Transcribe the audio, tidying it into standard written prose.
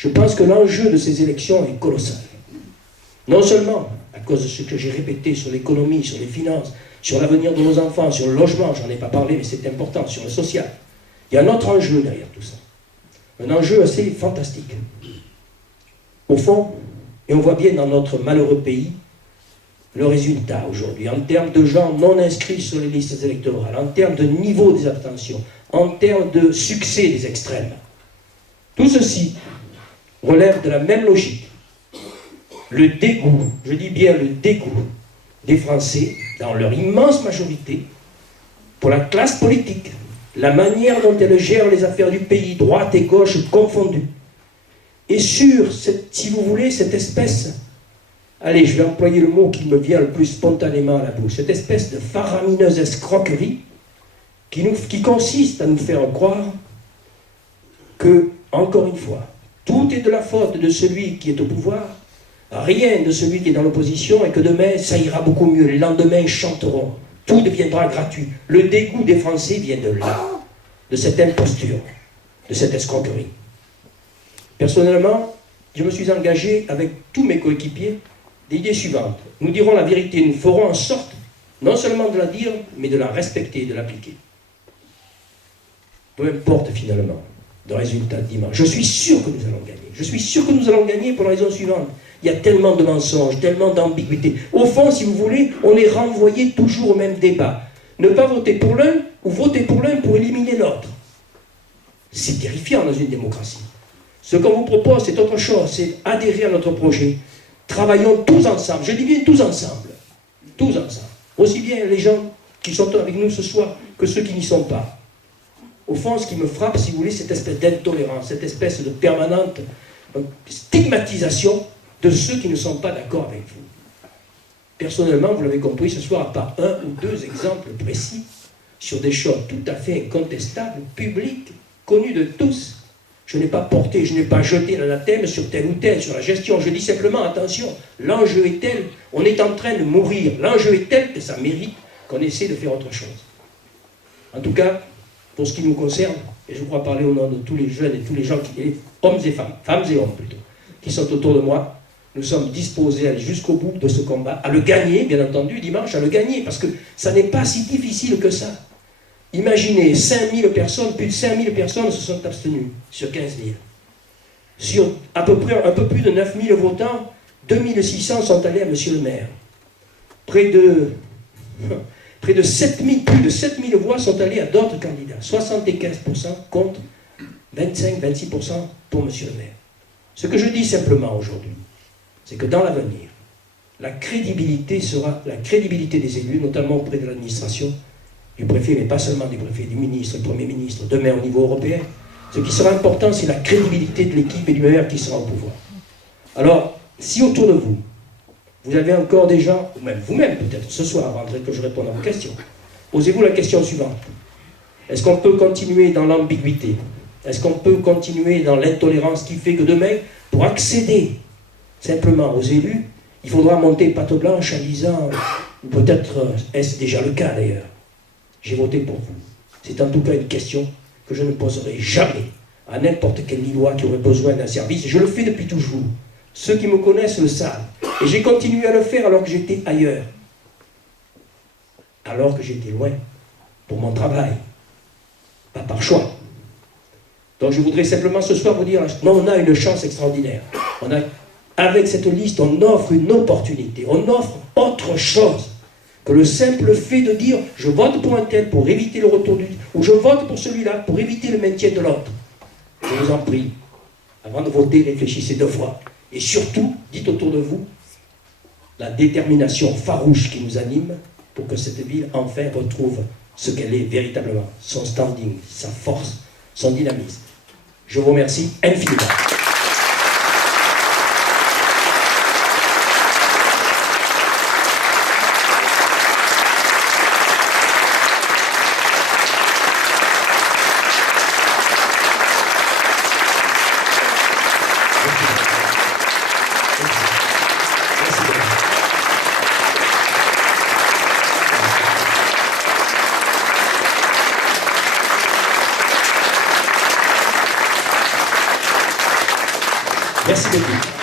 Je pense que l'enjeu de ces élections est colossal. Non seulement à cause de ce que j'ai répété sur l'économie, sur les finances, sur l'avenir de nos enfants, sur le logement, j'en ai pas parlé, mais c'est important, sur le social. Il y a un autre enjeu derrière tout ça. Un enjeu assez fantastique. Au fond, et on voit bien dans notre malheureux pays, le résultat aujourd'hui, en termes de gens non inscrits sur les listes électorales, en termes de niveau des abstentions, en termes de succès des extrêmes. Tout ceci relève de la même logique. Le dégoût, je dis bien le dégoût des Français, dans leur immense majorité, pour la classe politique, la manière dont elle gère les affaires du pays, droite et gauche confondues. Et sur, si vous voulez, cette espèce, allez, je vais employer le mot qui me vient le plus spontanément à la bouche, cette espèce de faramineuse escroquerie qui consiste à nous faire croire que, encore une fois, tout est de la faute de celui qui est au pouvoir, rien de celui qui est dans l'opposition, et que demain, ça ira beaucoup mieux. Les lendemains chanteront. Tout deviendra gratuit. Le dégoût des Français vient de là, de cette imposture, de cette escroquerie. Personnellement, je me suis engagé avec tous mes coéquipiers l'idée suivante. Nous dirons la vérité, nous ferons en sorte, non seulement de la dire, mais de la respecter, de l'appliquer. Peu importe finalement le résultat de dimanche. Je suis sûr que nous allons gagner. Je suis sûr que nous allons gagner pour la raison suivante. Il y a tellement de mensonges, tellement d'ambiguïté. Au fond, si vous voulez, on est renvoyé toujours au même débat. Ne pas voter pour l'un ou voter pour l'un pour éliminer l'autre. C'est terrifiant dans une démocratie. Ce qu'on vous propose, c'est autre chose, c'est adhérer à notre projet. Travaillons tous ensemble, je dis bien tous ensemble. Tous ensemble. Aussi bien les gens qui sont avec nous ce soir que ceux qui n'y sont pas. Au fond, ce qui me frappe, si vous voulez, cette espèce d'intolérance, cette espèce de permanente stigmatisation de ceux qui ne sont pas d'accord avec vous. Personnellement, vous l'avez compris ce soir, à part un ou deux exemples précis sur des choses tout à fait incontestables, publiques, connues de tous, je n'ai pas porté, je n'ai pas jeté l'anathème sur tel ou tel, sur la gestion. Je dis simplement, attention, l'enjeu est tel, on est en train de mourir, l'enjeu est tel que ça mérite qu'on essaie de faire autre chose. En tout cas, pour ce qui nous concerne, et je crois parler au nom de tous les jeunes et tous les gens, hommes et femmes et hommes plutôt, qui sont autour de moi, nous sommes disposés à aller jusqu'au bout de ce combat, à le gagner, bien entendu, dimanche, à le gagner, parce que ça n'est pas si difficile que ça. Imaginez, 5000 personnes, plus de 5000 personnes se sont abstenues sur 15 000. Sur à peu près un peu plus de 9000 votants, 2600 sont allés à Monsieur le maire. Près de 7000, plus de 7000 voix sont allées à d'autres candidats. 75% contre 25-26% pour Monsieur le maire. Ce que je dis simplement aujourd'hui, c'est que dans l'avenir, la crédibilité sera la crédibilité des élus, notamment auprès de l'administration, du préfet, mais pas seulement du préfet, du ministre, du Premier ministre, demain au niveau européen. Ce qui sera important, c'est la crédibilité de l'équipe et du maire qui sera au pouvoir. Alors, si autour de vous, vous avez encore des gens, ou même vous-même peut-être, ce soir, avant que je réponde à vos questions, posez-vous la question suivante. Est-ce qu'on peut continuer dans l'ambiguïté? Est-ce qu'on peut continuer dans l'intolérance qui fait que demain, pour accéder simplement aux élus, il faudra monter patte blanche en disant, ou peut-être est-ce déjà le cas d'ailleurs, j'ai voté pour vous. C'est en tout cas une question que je ne poserai jamais à n'importe quel Lillois qui aurait besoin d'un service. Je le fais depuis toujours. Ceux qui me connaissent le savent. Et j'ai continué à le faire alors que j'étais ailleurs. Alors que j'étais loin. Pour mon travail. Pas par choix. Donc je voudrais simplement ce soir vous dire, non, on a une chance extraordinaire. Avec cette liste, on offre une opportunité. On offre autre chose que le simple fait de dire je vote pour un tel pour éviter le retour du... ou je vote pour celui-là pour éviter le maintien de l'autre. Je vous en prie, avant de voter, réfléchissez 2 fois. Et surtout, dites autour de vous la détermination farouche qui nous anime pour que cette ville enfin retrouve ce qu'elle est véritablement, son standing, sa force, son dynamisme. Je vous remercie infiniment. Merci beaucoup.